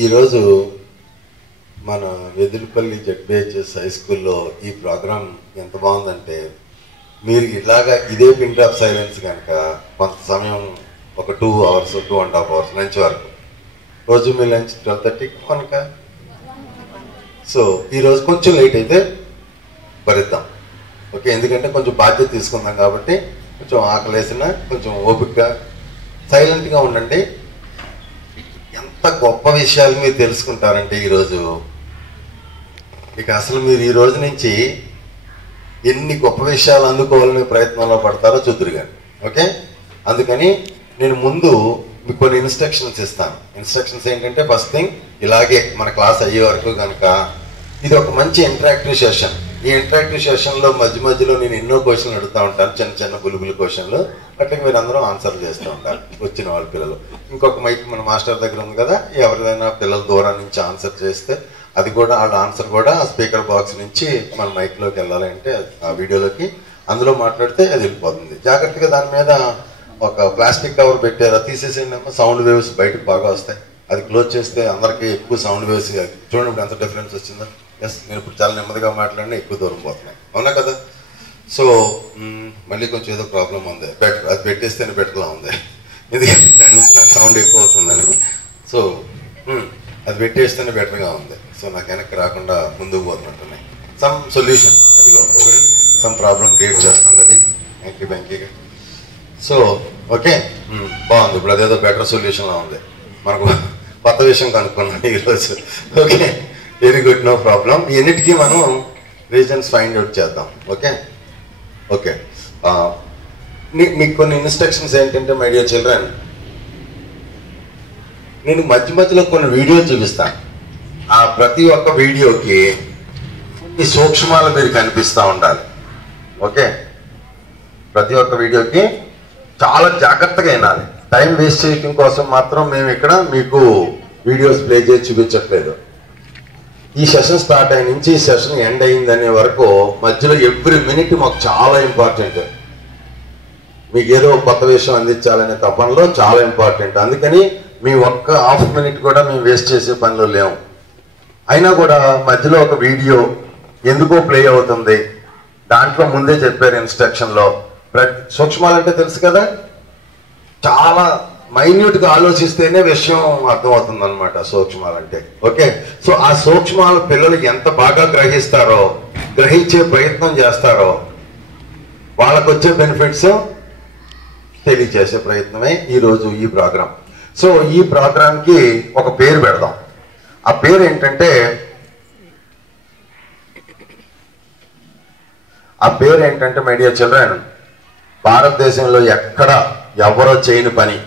ఈరోజు మన వెదురుపల్లి జడ్బిహెచ్ఎస్ హై స్కూల్లో ఈ ప్రోగ్రాం ఎంత బాగుందంటే, మీరు ఇలాగా ఇదే పిన్ డ్రాప్ సైలెన్స్ కనుక కొంత సమయం ఒక 2 hours 2.5 hours లంచ్ వరకు, రోజు మీ లంచ్ 12:30 కనుక, సో ఈరోజు కొంచెం లేట్ అయితే భరిద్దాం. ఓకే, ఎందుకంటే కొంచెం బాధ్యత తీసుకుందాం కాబట్టి కొంచెం ఆకలేసిన కొంచెం ఓపికగా సైలెంట్గా ఉండండి. ఎంత గొప్ప విషయాలు మీరు తెలుసుకుంటారంటే ఈరోజు ఇక అసలు మీరు ఈ రోజు నుంచి ఎన్ని గొప్ప విషయాలు అందుకోవాలనే ప్రయత్నంలో పడతారో చూద్దురు కానీ. ఓకే, అందుకని నేను ముందు మీకు కొన్ని ఇన్స్ట్రక్షన్స్ ఇస్తాను. ఇన్స్ట్రక్షన్స్ ఏంటంటే, ఫస్ట్ థింగ్ ఇలాగే మన క్లాస్ అయ్యే వరకు కనుక ఇది ఒక మంచి ఇంటరాక్టివ్ సెషన్. ఈ ఇంటరాక్టివ్ సెషన్లో మధ్యలో నేను ఎన్నో క్వశ్చన్లు అడుగుతూ ఉంటాను, చిన్న చిన్న బులుబులు క్వశ్చన్లు. అట్లకి మీరు అందరూ ఆన్సర్ చేస్తూ ఉంటారు వచ్చిన వాళ్ళ పిల్లలు. ఇంకొక మైక్ మన మాస్టర్ దగ్గర ఉంది కదా, ఎవరిదైనా పిల్లలు దూరం నుంచి ఆన్సర్ చేస్తే అది కూడా వాళ్ళ ఆన్సర్ కూడా ఆ స్పీకర్ బాక్స్ నుంచి మన మైక్లోకి వెళ్ళాలంటే ఆ వీడియోలోకి అందులో మాట్లాడితే అది వెళ్ళిపోతుంది. జాగ్రత్తగా దాని మీద ఒక ప్లాస్టిక్ కవర్ పెట్టారు, తీసేసేయండి. సౌండ్ వేవ్స్ బయటకు బాగా వస్తాయి. అది క్లోజ్ చేస్తే అందరికీ ఎక్కువ సౌండ్ వేవ్స్ చూడండి ఇప్పుడు ఎంత డిఫరెన్స్ వచ్చిందో. ఎస్, నేను ఇప్పుడు చాలా నెమ్మదిగా మాట్లాడినా ఎక్కువ దూరం పోతున్నాయి, అవునా కదా? సో మళ్ళీ కొంచెం ఏదో ప్రాబ్లం ఉంది, బెటర్ అది పెట్టేస్తేనే బెటర్లా ఉంది, ఎందుకంటే దాని నుంచి నాకు సౌండ్ ఎక్కువ అవుతుందని. సో అది పెట్టేస్తేనే బెటర్గా ఉంది. సో నాకు వెనక్కి రాకుండా ముందుకు పోతున్నట్టున్నాయి. సమ్ సొల్యూషన్ అదిగో సమ్ ప్రాబ్లం క్రియేట్ చేస్తాం కదా బ్యాంకీగా. సో ఓకే, బాగుంది. ఇప్పుడు అదేదో బెటర్ సొల్యూషన్లా ఉంది. మనకు కొత్త విషయం కనుక్కున్నాం ఈరోజు. Okay, very good, no problem. ఎన్నిటికీ మనం రీజన్స్ ఫైండ్ అవుట్ చేద్దాం. ఓకే ఓకే, మీకు కొన్ని ఇన్స్ట్రక్షన్స్ ఏంటంటే, మై డియర్ చిల్డ్రన్, నేను మధ్యలో కొన్ని వీడియోలు చూపిస్తాను. ఆ ప్రతి ఒక్క వీడియోకి ఈ సూక్ష్మాలు మీరు కనిపిస్తూ ఉండాలి. ఓకే, ప్రతి ఒక్క వీడియోకి చాలా జాగ్రత్తగా వినాలి. టైం వేస్ట్ చేయడం కోసం మాత్రం మేము ఇక్కడ మీకు వీడియోస్ ప్లే చేసి చూపించట్లేదు. ఈ సెషన్ స్టార్ట్ అయిన నుంచి సెషన్ ఎండ్ అయిందనే వరకు మధ్యలో ఎవ్రీ మినిట్ మాకు చాలా ఇంపార్టెంట్. మీకు ఏదో కొత్త విషయం అందించాలనే తపనలో చాలా ఇంపార్టెంట్. అందుకని మీ ఒక్క హాఫ్ మినిట్ కూడా మేము వేస్ట్ చేసే పనిలో లేము. అయినా కూడా మధ్యలో ఒక వీడియో ఎందుకో ప్లే అవుతుంది. దాంట్లో ముందే చెప్పారు ఇన్స్ట్రక్షన్లో, సూక్ష్మాలంటే తెలుసు కదా, చాలా మైన్యూట్గా ఆలోచిస్తేనే విషయం అర్థమవుతుంది అనమాట సూక్ష్మాలంటే. ఓకే, సో ఆ సూక్ష్మాలు పిల్లలు ఎంత బాగా గ్రహిస్తారో, గ్రహించే ప్రయత్నం చేస్తారో, వాళ్ళకు వచ్చే బెనిఫిట్స్ తెలియజేసే ప్రయత్నమే ఈరోజు ఈ ప్రోగ్రాం. సో ఈ ప్రోగ్రాంకి ఒక పేరు పెడదాం. ఆ పేరు ఏంటంటే, మై డియర్ చిల్డ్రన్, భారతదేశంలో ఎక్కడ ఎవరో చేయని పని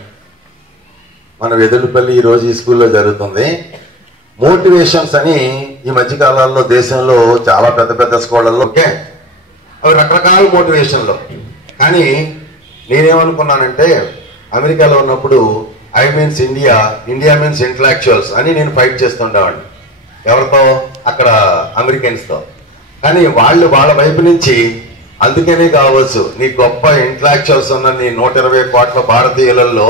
మన వెదురుపల్లి ఈరోజు ఈ స్కూల్లో జరుగుతుంది. మోటివేషన్స్ అని ఈ మధ్యకాలాల్లో దేశంలో చాలా పెద్ద పెద్ద స్కూళ్ళల్లో, ఓకే, అవి రకరకాల మోటివేషన్లు. కానీ నేనేమనుకున్నానంటే, అమెరికాలో ఉన్నప్పుడు I means India, India means intellectuals అని నేను ఫైట్ చేస్తుండేవాడిని. ఎవరితో? అక్కడ అమెరికన్స్తో. కానీ వాళ్ళు వాళ్ళ వైపు నుంచి, అందుకనే కావచ్చు నీ గొప్ప ఇంటలెక్చువల్స్ ఉన్న నీ 120 కోట్ల భారతీయులలో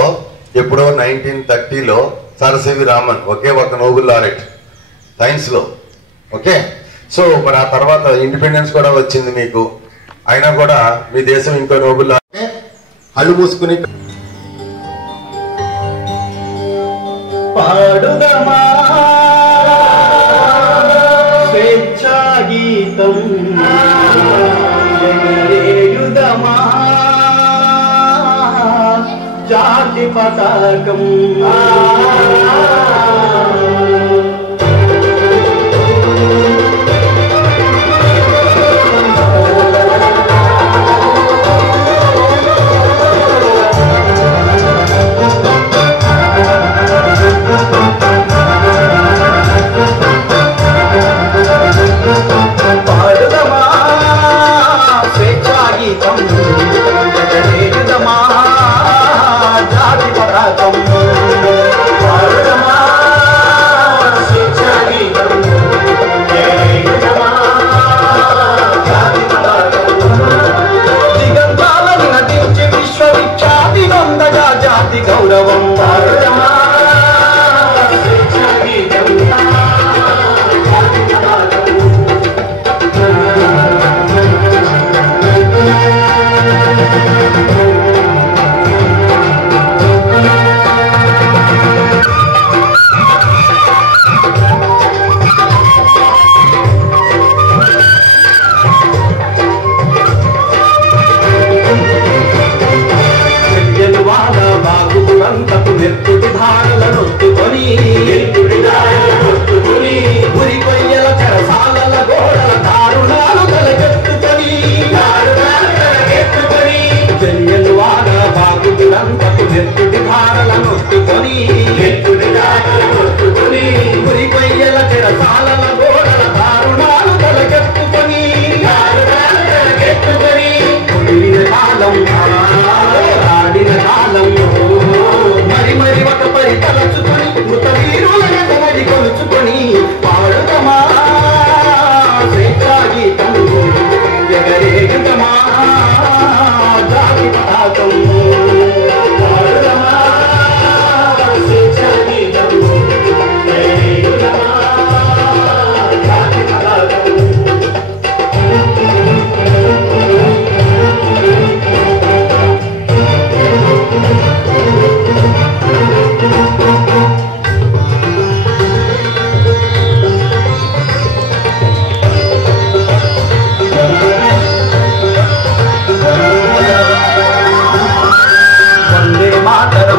ఎప్పుడో 1930లో సర్ రామన్ ఒకే ఒక నోబెల్ లారెట్ సైన్స్లో. ఓకే, సో మరి ఆ తర్వాత ఇండిపెండెన్స్ కూడా వచ్చింది మీకు. అయినా కూడా మీ దేశం ఇంకో నోబెల్ లారెట్ కళ్ళు మూసుకుని పాడుదమా స్వేచ్ఛా గీతం, ఎగరేయుదమా జాతి పతాకం. జాతి పతాకం కాలల గోడల దారుణాలు తలకెత్తుకొని కుమిలిన కాలం ఆడిన కాలం మరి మరి ఒక పరి తలచుకొని మృత వీరుల తనడి కొలుచుకొని పాడుదమా స్వేచ్ఛా గీతం ఎగరేగుదమా జాతి పతాకం పాడుదమా స్వేచ్ఛా గీతం ఎగరేగుదమా జాతి పతాకం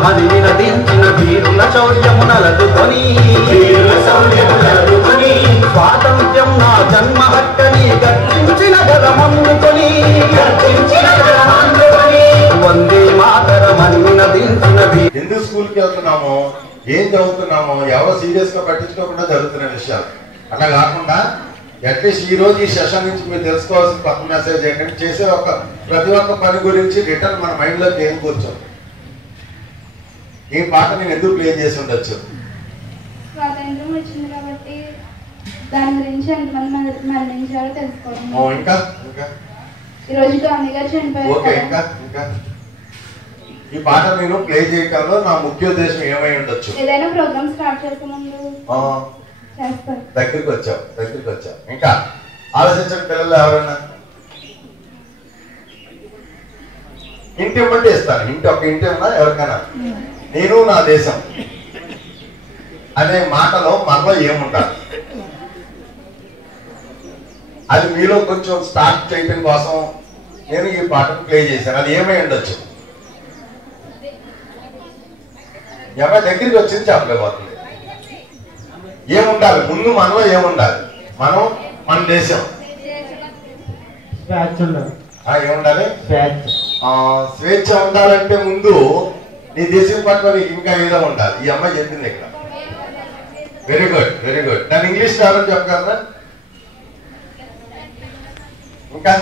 మని నినదించిన వీరుల శౌర్యమునలదుకొని స్వాతంత్ర్యం నా జన్మ హక్కని గర్జించిన గలమన్నుకొని వందే మాతరమని నినదించిన ఎందుకు స్కూల్కి వెళ్తున్నామో ఏం చదువుతున్నామో ఎవరో సీరియస్ గా పట్టించుకోకుండా జరుగుతున్న విషయాలు అట్లా కాకుండా అట్లీస్ట్ ఈ రోజు ఈ సెషన్ నుంచి మీరు తెలుసుకోవాల్సిన కొత్త మెసేజ్ ఏంటంటే చేసే ప్రతి ఒక్క పని గురించి రిటర్న్ మన మైండ్ లోకి ఏం కూర్చోం ఈ పాట నేను ఎందుకు ప్లే చేసి ఉండొచ్చు స్వాతంత్రం వచ్చింది కాబట్టి దాని గురించి ఎంతమంది మరణించారో తెలుసుకోవడం. ఇంకా ఇంకా ఈ రోజు గాంధీ గారు చనిపోయారు. ఓకే ఇంకా ఇంకా ఈ పాట నేను ప్లే చేయడంలో నా ముఖ్య ఉద్దేశం ఏమై ఉండొచ్చు. ఏదైనా ప్రోగ్రామ్ స్టార్ట్ చేసే ముందు చేస్తారు. దగ్గరికి వచ్చావు ఇంకా ఆలోచించండి పిల్లలు ఎవరైనా ఇంటి ఇవ్వండి ఇస్తాను ఇంటి ఒక ఇంటి ఉన్నా ఎవరికైనా నేను నా దేశం అనే మాటలో మనలో ఏముంటారు అది మీలో కొంచెం స్టార్ట్ చేయడం కోసం నేను ఈ పాటను ప్లే చేశాను. అది ఏమై ఉండొచ్చు ఎవరి దగ్గరికి వచ్చింది చెప్పలేకపోతుంది. ఏముండాలి ముందు మనలో ఏముండాలి మనం మన దేశం ఏముండాలి స్వేచ్ఛ ఉండాలంటే ముందు నీ దేశం పట్ల నీకు ఇంకా ఏదో ఉండాలి. ఈ అమ్మాయి చెప్పింది ఇక్కడ. వెరీ గుడ్ దాని ఇంగ్లీష్ రావాలని చెప్పగలరా ఇంకా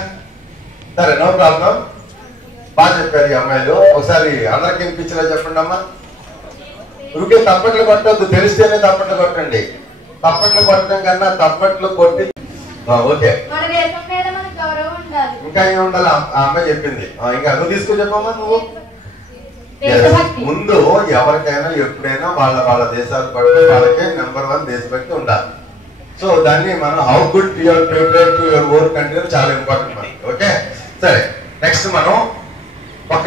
సరే నో ప్రాబ్లం బాగా చెప్పారు ఈ అమ్మాయిలు. ఒకసారి అందరికి వినిపించేలా చెప్పండి అమ్మా. ఊరికే తప్పట్లు కొట్టద్దు తెలిస్తేనే తప్పట్లు కొట్టండి. తప్పట్లు కొట్టడం కన్నా తప్పట్లు కొట్టి ఓకే ఇంకా ఏముండాలి ఆ అమ్మాయి చెప్పింది. ఇంకా నువ్వు తీసుకుని చెప్పమ్మా. నువ్వు ముందు ఎవరికైనా ఎప్పుడైనా వాళ్ళ దేశాలు పట్ల వాళ్ళకే నెంబర్ 1 దేశభక్తి ఉండాలి. సో దాన్ని మనం how good your prepare to your own country చాలా ఇంపార్టెంట్ మనకి. ఓకే సరే నెక్స్ట్ మనం ఒక్క